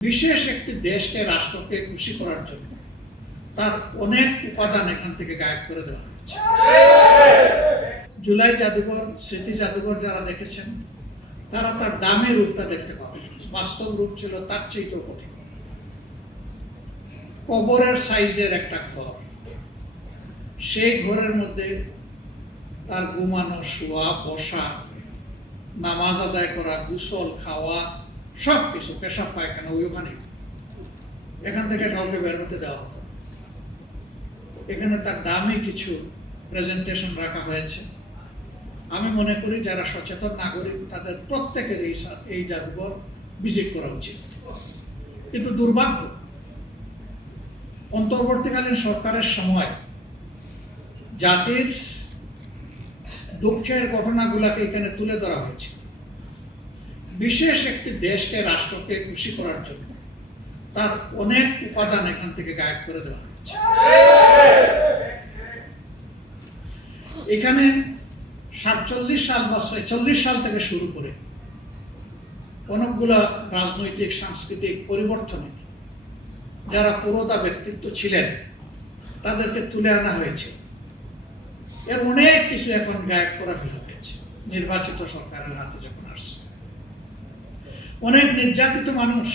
বিশেষ একটি দেশকে রাষ্ট্রকে খুশি করার জন্য তার অনেক উপাদান এখান থেকে গায়েব করে দেওয়া হয়েছে। জুলাই জাদুঘর, স্মৃতি জাদুঘর যারা দেখেছেন তারা তার দামি রূপটা দেখতে পাবেন। বাস্তব রূপ ছিল তার চেয়েও কঠিন। কবরের সাইজের একটা ঘর, সেই ঘরের মধ্যে তার ঘুমানো, শোয়া, বসা, নামাজ আদায় করা, গোসল, খাওয়া, সব কিছু, পেশাব পায়খানা ওইখানে। এখান থেকে কাউকে বের হতে দেওয়া হতো। এখানে তার দামি কিছু প্রেজেন্টেশন রাখা হয়েছে। আমি মনে করি যারা সচেতন নাগরিক তাদের প্রত্যেকের এই জাদুঘর ভিজিট করা উচিত। কিন্তু দুর্ভাগ্য, অন্তর্বর্তীকালীন সরকারের সময় জাতির দুঃখের ঘটনাগুলোকে এখানে তুলে ধরা হয়েছে। বিশেষ একটি দেশকে, রাষ্ট্রকে খুশি করার জন্য তার অনেক উপাদান এখান থেকে গায়েব করে দেওয়া হয়েছে। এখানে 47 সাল বা 46 সাল থেকে শুরু করে অনেকগুলো রাজনৈতিক সাংস্কৃতিক পরিবর্তনে যারা পুরোদা ব্যক্তিত্ব ছিলেন তাদেরকে তুলে আনা হয়েছে। এর অনেক কিছু এখন গায়েব করে ফেলা হয়েছে নির্বাচিত সরকারের হাতে যখন আসছে। অনেক নির্যাতিত মানুষ,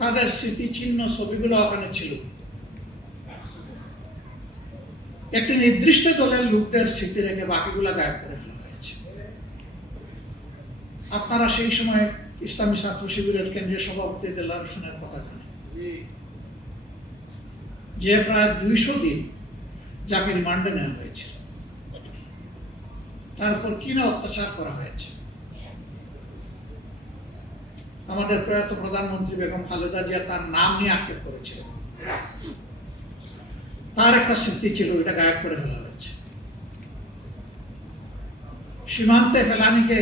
তাদের স্মৃতিচিহ্ন ছবিগুলো ওখানে ছিল। একটি নির্দিষ্ট দলের লোকদের স্মৃতি রেখে বাকিগুলা গায়েব করে ফেলা হয়েছে। আপনারা সেই সময় ইসলামী ছাত্র শিবিরের কেন্দ্রীয় সভাপতি দেলার হোসেনের কথা জানেন, যে প্রায় 200 দিন যাকে রিমান্ডে নেওয়া হয়েছে, তারপর কি না অত্যাচার করা হয়েছে। আমাদের প্রয়াত প্রধানমন্ত্রী বেগম খালেদা জিয়া তার নাম নিয়ে আক্ষেপ করেছিলেন। তার একটা স্মৃতি ছিল, এটা গায়েব করে ফেলা হয়েছে। সীমান্তে ফেলানিকে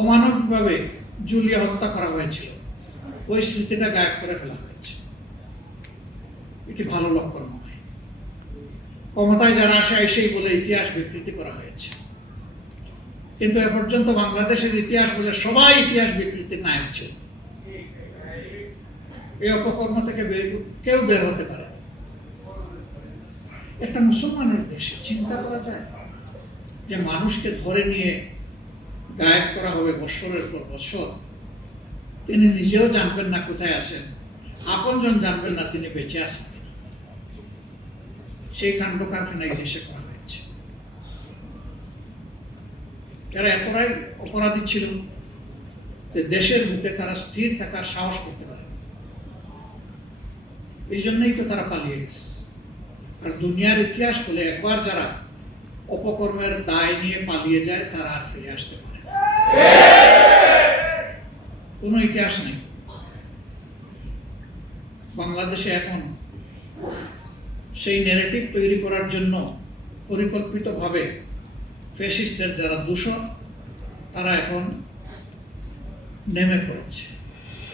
অমানবিকভাবে ঝুলিয়ে হত্যা করা হয়েছিল, ওই স্মৃতিটা গায়েব করে ফেলা হয়েছে। এটি ভালো লক্ষণ নয়। ক্ষমতায় যারা আসে এসেই বলে ইতিহাস বিকৃতি করা হয়েছে, কিন্তু এ পর্যন্ত বাংলাদেশের ইতিহাস বলে সবাই ইতিহাস বিকৃতির নায়ক ছিল। এই অপকর্ম থেকে কেউ বের হতে পারে। একটা মুসলমানের দেশে চিন্তা করা যায় যে মানুষকে ধরে নিয়ে গায়েব করা হবে বছরের পর বছর। তিনি নিজেও জানবেন না কোথায় আছেন, আপনজন জানবেন না তিনি বেঁচে আছেন। সেই কাণ্ড কারখানা এই দেশে করা হয়েছে। এরা এতটাই অপরাধী ছিল যে দেশের বুকে তারা স্থির থাকার সাহস করতে পারে। এই জন্যই তো তারা পালিয়ে গেছে। আর দুনিয়ার ইতিহাস বলে একবার যারা অপকর্মের দায় নিয়ে পালিয়ে যায় তারা আর ফিরে আসতে পারে না। কোনো ইতিহাস নেই। বাংলাদেশে এখন সেই ন্যারেটিভ তৈরি করার জন্য পরিকল্পিতভাবে ফ্যাসিস্টদের যারা দূষণ, তারা এখন নেমে পড়েছে।